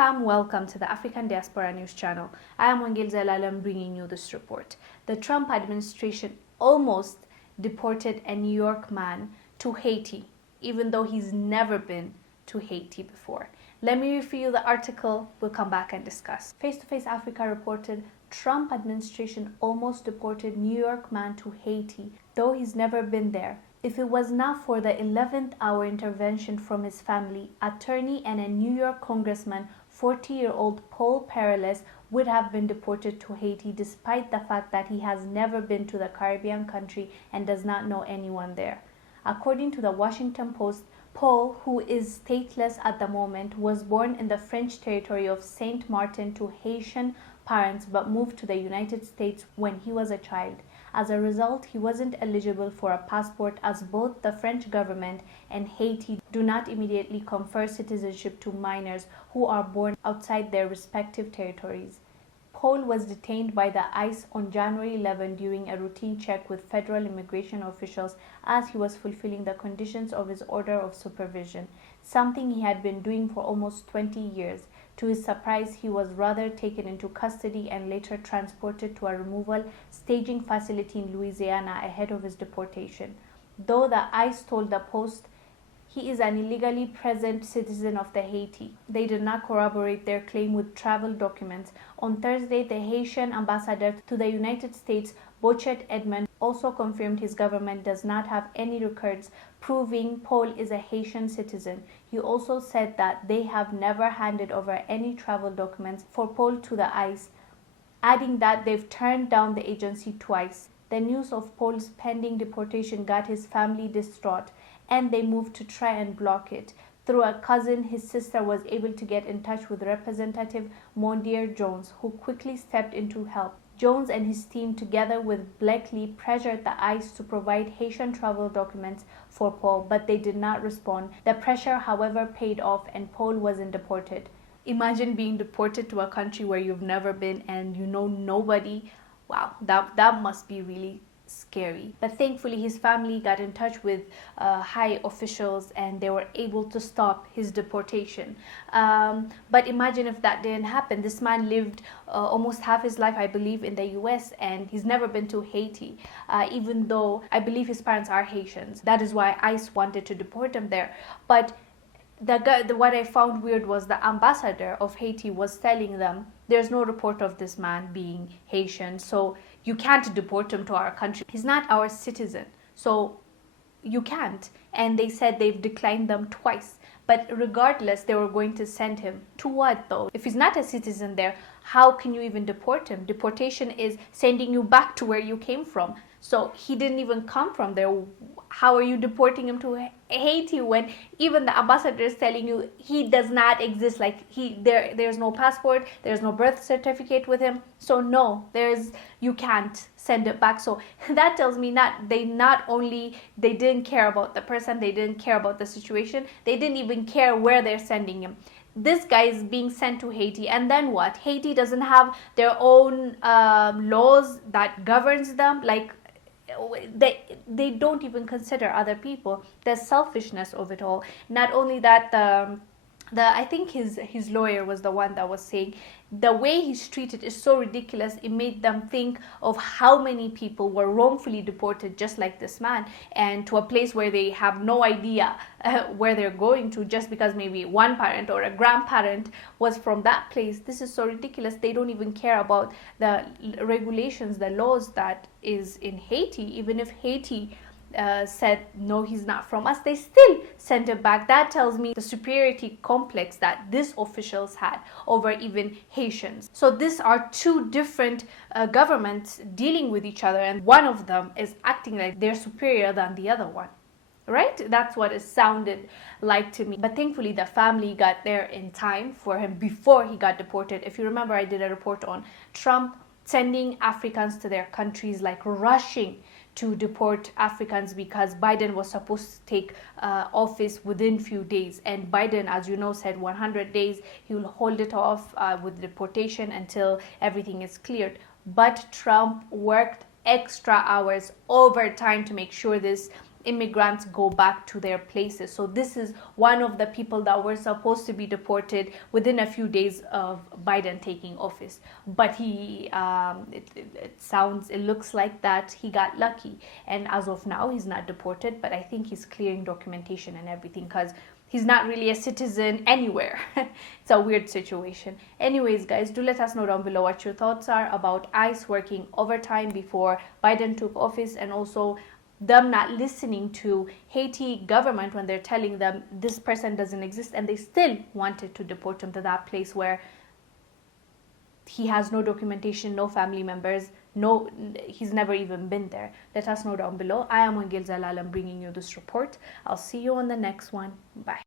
fam, welcome to the African Diaspora News Channel. I am Wangel Zalalam bringing you this report. The Trump administration almost deported a New York man to Haiti, even though he's never been to Haiti before. Let me read you the article, we'll come back and discuss. Face to Face Africa reported Trump administration almost deported New York man to Haiti, though he's never been there. If it was not for the 11th hour intervention from his family, attorney and a New York congressman, 40-year-old Paul Perales would have been deported to Haiti despite the fact that he has never been to the Caribbean country and does not know anyone there. According to the Washington Post, Paul, who is stateless at the moment, was born in the French territory of Saint Martin to Haitian parents but moved to the United States when he was a child. As a result, he wasn't eligible for a passport as both the French government and Haiti do not immediately confer citizenship to minors who are born outside their respective territories. Paul was detained by the ICE on January 11 during a routine check with federal immigration officials as he was fulfilling the conditions of his order of supervision, something he had been doing for almost 20 years. To his surprise, he was rather taken into custody and later transported to a removal staging facility in Louisiana ahead of his deportation. Though the ICE told the Post he is an illegally present citizen of the Haiti, they did not corroborate their claim with travel documents. On Thursday, the Haitian ambassador to the United States, Bochet Edmond, also confirmed his government does not have any records proving Paul is a Haitian citizen. He also said that they have never handed over any travel documents for Paul to the ICE, adding that they've turned down the agency twice. The news of Paul's pending deportation got his family distraught, and they moved to try and block it. Through a cousin, his sister was able to get in touch with Representative Mondier Jones, who quickly stepped in to help. Jones and his team, together with Blackley, pressured the ICE to provide Haitian travel documents for Paul, but they did not respond. The pressure, however, paid off and Paul wasn't deported. Imagine being deported to a country where you've never been and you know nobody. Wow, that must be really scary. But thankfully his family got in touch with high officials and they were able to stop his deportation. But imagine if that didn't happen. This man lived almost half his life, I believe, in the US, and he's never been to Haiti, even though I believe his parents are Haitians. That is why ICE wanted to deport him there. But what I found weird was the ambassador of Haiti was telling them there's no report of this man being Haitian, so you can't deport him to our country. He's not our citizen, so you can't. And they said they've declined them twice. But regardless, they were going to send him. To what though? If he's not a citizen there, how can you even deport him? Deportation is sending you back to where you came from. So he didn't even come from there. How are you deporting him to Haiti when even the ambassador is telling you he does not exist? Like there's no passport, there's no birth certificate with him. So no, you can't send it back. So that tells me they didn't care about the person, they didn't care about the situation, they didn't even care where they're sending him. This guy is being sent to Haiti, and then what? Haiti doesn't have their own laws that governs them. Like they don't even consider other people. The selfishness of it all. Not only that, I think his lawyer was the one that was saying the way he's treated is so ridiculous. It made them think of how many people were wrongfully deported just like this man, and to a place where they have no idea where they're going to just because maybe one parent or a grandparent was from that place. This is so ridiculous. They don't even care about the regulations, the laws that is in Haiti. Even if Haiti said no, he's not from us, they still sent it back. That tells me the superiority complex that these officials had over even Haitians. So these are two different governments dealing with each other, and one of them is acting like they're superior than the other one, right? That's what it sounded like to me. But thankfully the family got there in time for him before he got deported. If you remember, I did a report on Trump sending Africans to their countries, like rushing to deport Africans because Biden was supposed to take office within few days. And Biden, as you know, said 100 days. He will hold it off with deportation until everything is cleared. But Trump worked extra hours, overtime, to make sure this immigrants go back to their places. So this is one of the people that were supposed to be deported within a few days of Biden taking office. But it looks like that he got lucky. And as of now, he's not deported, but I think he's clearing documentation and everything because he's not really a citizen anywhere. It's a weird situation. Anyways, guys, do let us know down below what your thoughts are about ICE working overtime before Biden took office, and also them not listening to Haiti government when they're telling them this person doesn't exist, and they still wanted to deport him to that place where he has no documentation, no family members, he's never even been there. Let us know down below. I am Wangil Zalal. I'm bringing you this report. I'll see you on the next one. Bye.